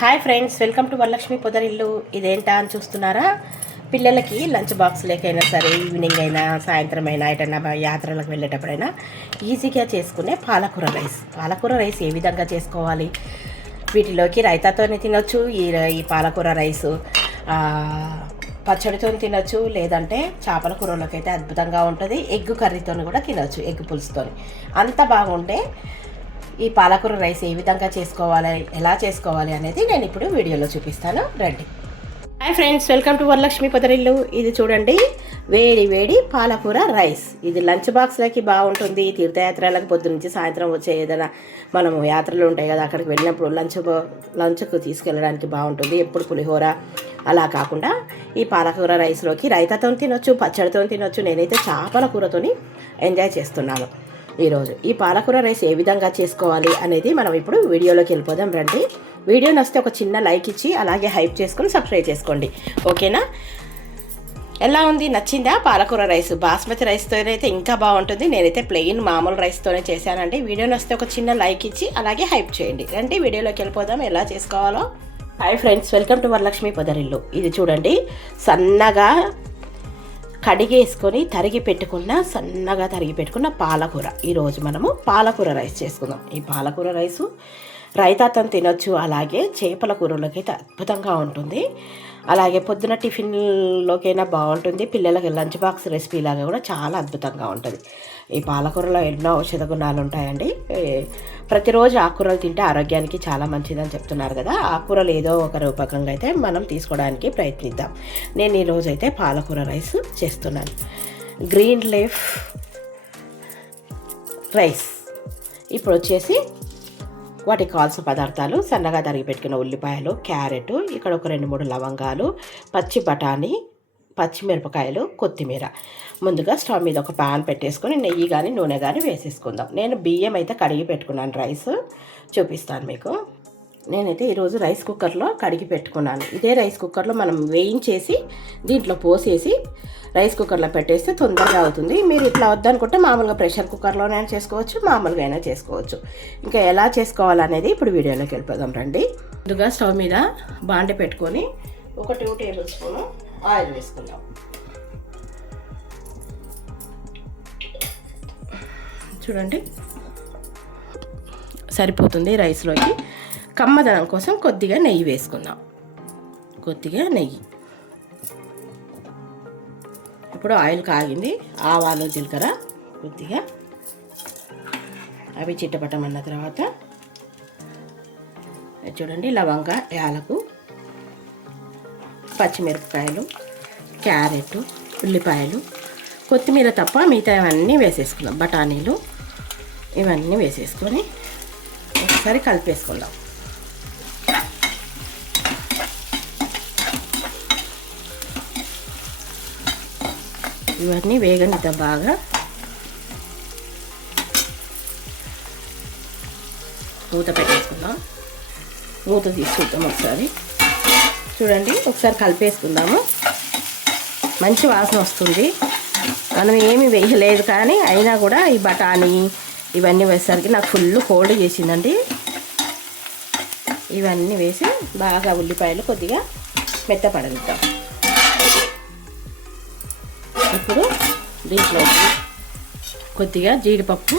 Hi friends, welcome to Varalakshmi Podarillu. ఇదేంటా అని చూస్తున్నారా? పిల్లలకి లంచ్ బాక్స్ లేకైనా సరే, ఈవినింగ్ అయినా, సాయంత్రం అయినా, ఎటైనా యాత్రలకు వెళ్ళేటప్పుడైనా ఈజీగా చేసుకునే పాలకూర రైస్. పాలకూర రైస్ ఏ విధంగా చేసుకోవాలి? వీటిలోకి రైతాతోనే తినొచ్చు. ఈ పాలకూర రైసు పచ్చడితో తినొచ్చు, లేదంటే చేపల కూరలోకి అయితే అద్భుతంగా ఉంటుంది. ఎగ్ కర్రీతో కూడా తినొచ్చు, ఎగ్ పులుసుతో. అంత బాగుంటే ఈ పాలకూర రైస్ ఏ విధంగా చేసుకోవాలి, ఎలా చేసుకోవాలి అనేది నేను ఇప్పుడు వీడియోలో చూపిస్తాను. రండి. Hi friends, welcome to Varalakshmi Podarillu. ఇది చూడండి, వేడి వేడి పాలకూర రైస్. ఇది లంచ్ బాక్స్లకి బాగుంటుంది. తీర్థయాత్రలకు పొద్దు నుంచి సాయంత్రం వచ్చే ఏదైనా మనము యాత్రలు ఉంటాయి కదా, అక్కడికి వెళ్ళినప్పుడు లంచ్కు తీసుకెళ్ళడానికి బాగుంటుంది. ఎప్పుడు పులిహోర అలా కాకుండా ఈ పాలకూర రైస్లోకి రైతాతో తినొచ్చు, పచ్చడితో తినొచ్చు. నేనైతే చేపల కూరతోని ఎంజాయ్ చేస్తున్నాను ఈరోజు. ఈ పాలకూర రైస్ ఏ విధంగా చేసుకోవాలి అనేది మనం ఇప్పుడు వీడియోలోకి వెళ్ళిపోదాం. రండి. వీడియో నచ్చితే ఒక చిన్న లైక్ ఇచ్చి అలాగే హైప్ చేసుకొని సబ్స్క్రైబ్ చేసుకోండి. ఓకేనా? ఎలా ఉంది? నచ్చిందా? పాలకూర రైస్ బాస్మతి రైస్తో అయితే ఇంకా బాగుంటుంది. నేనైతే ప్లెయిన్ మామూలు రైస్తోనే చేశానండి. వీడియో నచ్చితే ఒక చిన్న లైక్ ఇచ్చి అలాగే హైప్ చేయండి. రండి, వీడియోలోకి వెళ్ళిపోదాం ఎలా చేసుకోవాలో. Hi friends, welcome to Varalakshmi Podarillu. ఇది చూడండి, సన్నగా కడిగేసుకొని సన్నగా తరిగి పెట్టుకున్న పాలకూర. ఈరోజు మనము పాలకూర రైస్ చేసుకుందాం. ఈ పాలకూర రైసు రైతాతో తినొచ్చు, అలాగే చేపల కూరలోకి అయితే అద్భుతంగా ఉంటుంది. అలాగే పొద్దున టిఫిన్లోకైనా బాగుంటుంది. పిల్లలకి లంచ్ బాక్స్ రెసిపీ లాగా కూడా చాలా అద్భుతంగా ఉంటుంది. ఈ పాలకూరలో ఎన్నో ఔషధ గుణాలు ఉంటాయండి. ప్రతిరోజు ఆకుకూరలు తింటే ఆరోగ్యానికి చాలా మంచిదని చెప్తున్నారు కదా. ఆకుకూరలు ఏదో ఒక రూపకంగా అయితే మనం తీసుకోవడానికి ప్రయత్నిద్దాం. నేను ఈరోజు అయితే పాలకూర రైస్ చేస్తున్నాను. Green leaf rice. ఇప్పుడు వచ్చేసి వాటికి కావాల్సిన పదార్థాలు: సన్నగా తరిగి పెట్టుకున్న ఉల్లిపాయలు, క్యారెట్, ఇక్కడ ఒక 2-3 లవంగాలు, పచ్చి బఠానీ, పచ్చిమిరపకాయలు, కొత్తిమీర. ముందుగా స్టవ్ మీద ఒక ప్యాన్ పెట్టేసుకొని నెయ్యి కానీ నూనె కానీ వేసేసుకుందాం. నేను బియ్యం అయితే కడిగి పెట్టుకున్నాను. రైస్ చూపిస్తాను మీకు. నేనైతే ఈరోజు రైస్ కుక్కర్లో కడిగి పెట్టుకున్నాను. ఇదే రైస్ కుక్కర్లో మనం వేయించేసి దీంట్లో పోసేసి రైస్ కుక్కర్లో పెట్టేస్తే తొందరగా అవుతుంది. మీరు ఇట్లా వద్దనుకుంటే మామూలుగా ప్రెషర్ కుక్కర్లోనైనా చేసుకోవచ్చు, మామూలుగా అయినా చేసుకోవచ్చు. ఇంకా ఎలా చేసుకోవాలనేది ఇప్పుడు వీడియోలోకి వెళ్ళిపోదాం. రండి. ముందుగా స్టవ్ మీద బాండె పెట్టుకొని ఒక 2 టేబుల్ స్పూన్ ఆయిల్ వేసుకుందాం. చూడండి, సరిపోతుంది. రైస్లోకి కమ్మదనం కోసం కొద్దిగా నెయ్యి వేసుకుందాం. కొద్దిగా నెయ్యి. ఇప్పుడు ఆయిల్ కాగింది. ఆవాలు, జీలకర్ర కొద్దిగా అవి చిట్టపట్టమన్న తర్వాత చూడండి, లవంగా, యాలకు, పచ్చిమిరపకాయలు, క్యారెట్, ఉల్లిపాయలు, కొత్తిమీర తప్ప మిగతా ఇవన్నీ వేసేసుకుందాం. బఠానీలు ఇవన్నీ వేసేసుకొని ఒకసారి కలిపేసుకుందాం. ఇవన్నీ వేగనిద్దాం బాగా. మూత పెట్టేసుకుందాం. మూత తీసుకుందాం ఒకసారి. చూడండి, ఒకసారి కలిపేసుకుందాము. మంచి వాసన వస్తుంది. మనం ఏమి వేయలేదు కానీ అయినా కూడా ఈ బఠానీ ఇవన్నీ వేసేసరికి నాకు ఫుల్ కోల్డ్ చేసిందండి. ఇవన్నీ వేసి బాగా ఉల్లిపాయలు కొద్దిగా మెత్తపడనిద్దాం. ఇప్పుడు దీంట్లోకి కొద్దిగా జీడిపప్పు,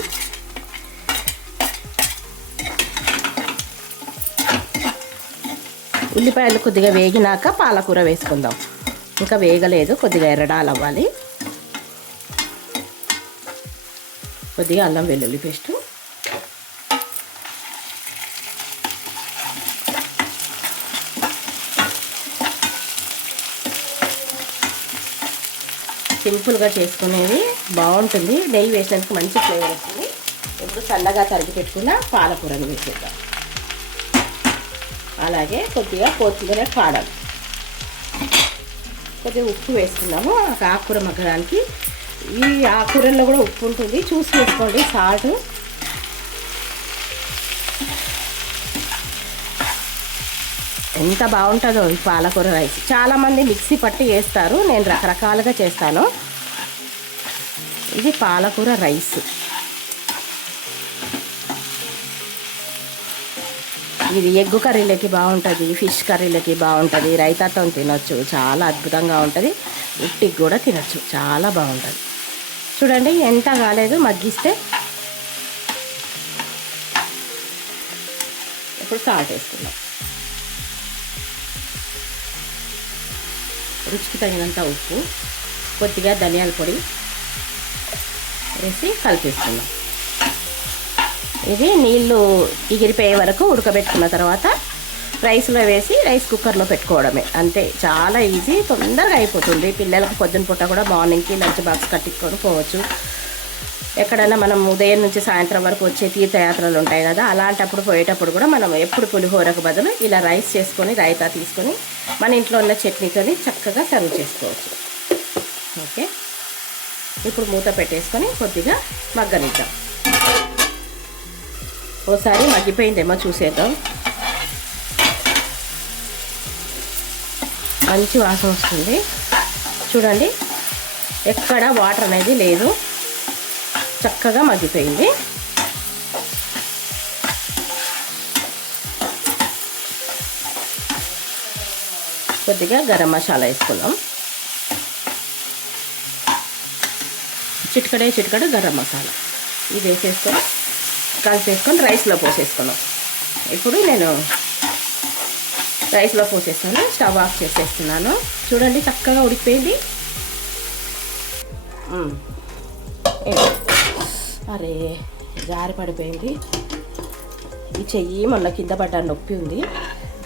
ఉల్లిపాయలు కొద్దిగా వేగినాక పాలకూర వేసుకుందాం. ఇంకా వేగలేదు, కొద్దిగా ఎర్రడాలు అవ్వాలి. కొద్దిగా అల్లం వెల్లుల్లి పేస్టు, సింపుల్గా చేసుకునేది బాగుంటుంది. నెయ్యి వేసినందుకు మంచి ఫ్లేవర్ వస్తుంది. ఇప్పుడు సన్నగా తరిగి పెట్టుకున్న పాలకూరని వేసేద్దాం. అలాగే కొద్దిగా కొత్తిమీర కాడలు, కొద్దిగా ఉప్పు వేసుకున్నాము ఆకుకూర మగ్గడానికి. ఈ ఆకుకూరల్లో కూడా ఉప్పు ఉంటుంది, చూసి వేసుకోండి. సాల్ట్ ఎంత బాగుంటుందో ఈ పాలకూర రైస్. చాలామంది మిక్సీ పట్టి వేస్తారు, నేను రకరకాలుగా చేస్తాను. ఇది పాలకూర రైస్. ఇది ఎగ్గు కర్రీలకి బాగుంటుంది, ఫిష్ కర్రీలకి బాగుంటుంది, రైతాతో తినొచ్చు, చాలా అద్భుతంగా ఉంటుంది. ఉట్టికి కూడా తినొచ్చు, చాలా బాగుంటుంది. చూడండి ఎంత కాలేదు, మగ్గిస్తే. ఇప్పుడు సాల్ట్ వేసుకుందాం, రుచికి తగినంత ఉప్పు, కొద్దిగా ధనియాల పొడి వేసి కలిపేసుకుందాం. ఇది నీళ్ళు ఎగిరిపోయే వరకు ఉడకబెట్టుకున్న తర్వాత రైస్లో వేసి రైస్ కుక్కర్లో పెట్టుకోవడమే, అంతే. చాలా ఈజీ, తొందరగా అయిపోతుంది. పిల్లలకు పొద్దున పూట కూడా మార్నింగ్కి లంచ్ బాక్స్ కట్టుకొని పోవచ్చు. ఎక్కడైనా మనం ఉదయం నుంచి సాయంత్రం వరకు వచ్చే తీర్థయాత్రలు ఉంటాయి కదా, అలాంటప్పుడు పోయేటప్పుడు కూడా మనం ఎప్పుడు పులిహోరకు బదులు ఇలా రైస్ చేసుకొని రైతా తీసుకొని మన ఇంట్లో ఉన్న చట్నీతోని చక్కగా సర్వ్ చేసుకోవచ్చు. ఓకే, ఇప్పుడు మూత పెట్టేసుకొని కొద్దిగా మగ్గనిద్దాం. ఓసారి మగ్గిపోయిందేమో చూసేద్దాం. మంచి వాసన వస్తుంది చూడండి, ఎక్కడ వాటర్ అనేది లేదు, చక్కగా మగ్గిపోయింది. కొద్దిగా గరం మసాలా వేసుకుందాం, చిటికడు గరం మసాలా ఇది వేసేసుకొని కలిపేసుకొని రైస్లో పోసేసుకున్నాం. ఇప్పుడు నేను రైస్లో పోసేస్తాను, స్టవ్ ఆఫ్ చేసేస్తున్నాను. చూడండి చక్కగా ఉడికిపోయింది. అరే జారి పడిపోయింది, ఈ చెయ్యి మొన్న కింద పడ్డ నొప్పి ఉంది.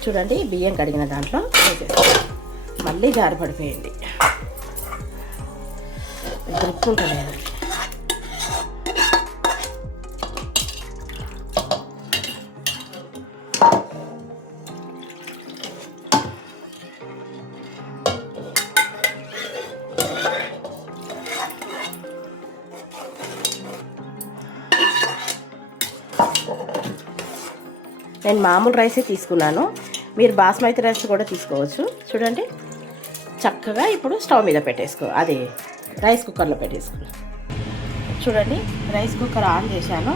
చూడండి బియ్యం కడిగిన దాంట్లో మళ్ళీ జారి పడిపోయింది, గ్రిప్ ఉంటలేదండి. నేను మామూలు రైసే తీసుకున్నాను, మీరు బాస్మతి రైస్ కూడా తీసుకోవచ్చు. చూడండి చక్కగా ఇప్పుడు స్టవ్ మీద అది రైస్ కుక్కర్లో పెట్టేసుకున్నాను. చూడండి రైస్ కుక్కర్ ఆన్ చేశాను,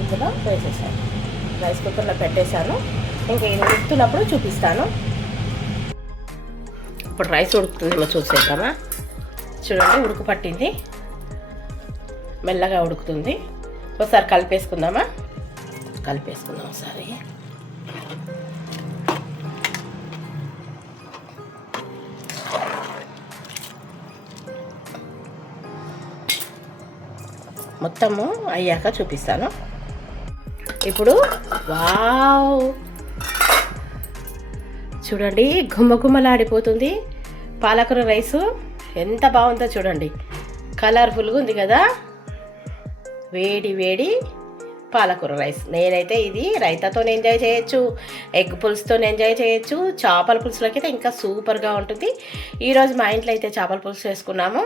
ఇందులో వేసేసాను, రైస్ కుక్కర్లో పెట్టేశాను. ఇంకా ఇది ఉడుకుతున్నప్పుడు చూపిస్తాను. ఇప్పుడు రైస్ ఉడుకుతుందేమో చూసేద్దామా. చూడండి ఉడుకు పట్టింది, మెల్లగా ఉడుకుతుంది. ఒకసారి కలిపేసుకుందామా, కలిపేసుకుందాం ఒకసారి. మొత్తము అయ్యాక చూపిస్తాను. ఇప్పుడు వావ్ చూడండి గుమ్మగుమ్మలాడిపోతుంది పాలకూర రైసు, ఎంత బాగుందో చూడండి, కలర్ఫుల్గా ఉంది కదా. వేడి వేడి పాలకూర రైస్. నేనైతే ఇది రైతాతో ఎంజాయ్ చేయొచ్చు, ఎగ్ పులుసుతో ఎంజాయ్ చేయొచ్చు, చేపల పులుసులోకి అయితే ఇంకా సూపర్గా ఉంటుంది. ఈరోజు మా ఇంట్లో అయితే చేపల పులుసు చేసుకున్నాము,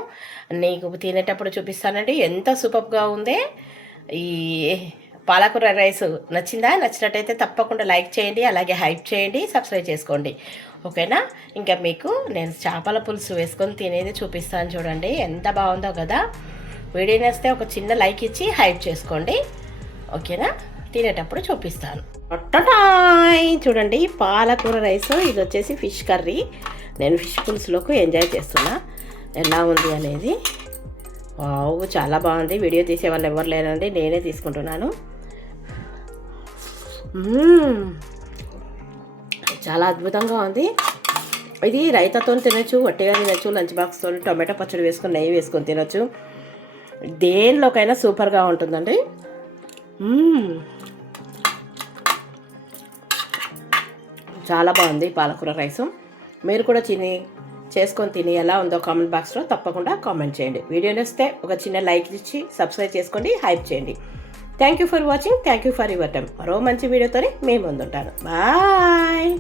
నీకు తినేటప్పుడు చూపిస్తానండి. ఎంత సూపర్గా ఉందే ఈ పాలకూర రైస్. నచ్చిందా? నచ్చినట్టయితే తప్పకుండా లైక్ చేయండి, అలాగే హైప్ చేయండి, సబ్స్క్రైబ్ చేసుకోండి. ఓకేనా? ఇంకా మీకు నేను చేపల పులుసు వేసుకొని తినేది చూపిస్తాను. చూడండి ఎంత బాగుందో కదా. వీడియో నచ్చితే ఒక చిన్న లైక్ ఇచ్చి హైప్ చేసుకోండి. ఓకేనా? తినేటప్పుడు చూపిస్తాను. చూడండి పాలకూర రైస్, ఇది వచ్చేసి ఫిష్ కర్రీ. నేను ఫిష్ పులుసులోకి ఎంజాయ్ చేస్తున్నా, ఎలా ఉంది అనేది. వావ్ చాలా బాగుంది. వీడియో తీసే వాళ్ళు ఎవరు లేరండి, నేనే తీసుకుంటున్నాను. చాలా అద్భుతంగా ఉంది. ఇది రైతాతో తినచ్చు, వట్టిగా తినచ్చు, లంచ్ బాక్స్తో టొమాటో పచ్చడి వేసుకొని నెయ్యి వేసుకొని తినచ్చు, దేనిలోకైనా సూపర్గా ఉంటుందండి. చాలా బాగుంది పాలకూర రైసు. మీరు కూడా చేసుకొని తిని ఎలా ఉందో కామెంట్ బాక్స్లో తప్పకుండా కామెంట్ చేయండి. వీడియో నచ్చితే ఒక చిన్న లైక్ ఇచ్చి సబ్స్క్రైబ్ చేసుకోండి, హైప్ చేయండి. Thank you for watching, thank you for your time. మరో మంచి వీడియోతో మేము ముందుంటాను. బాయ్.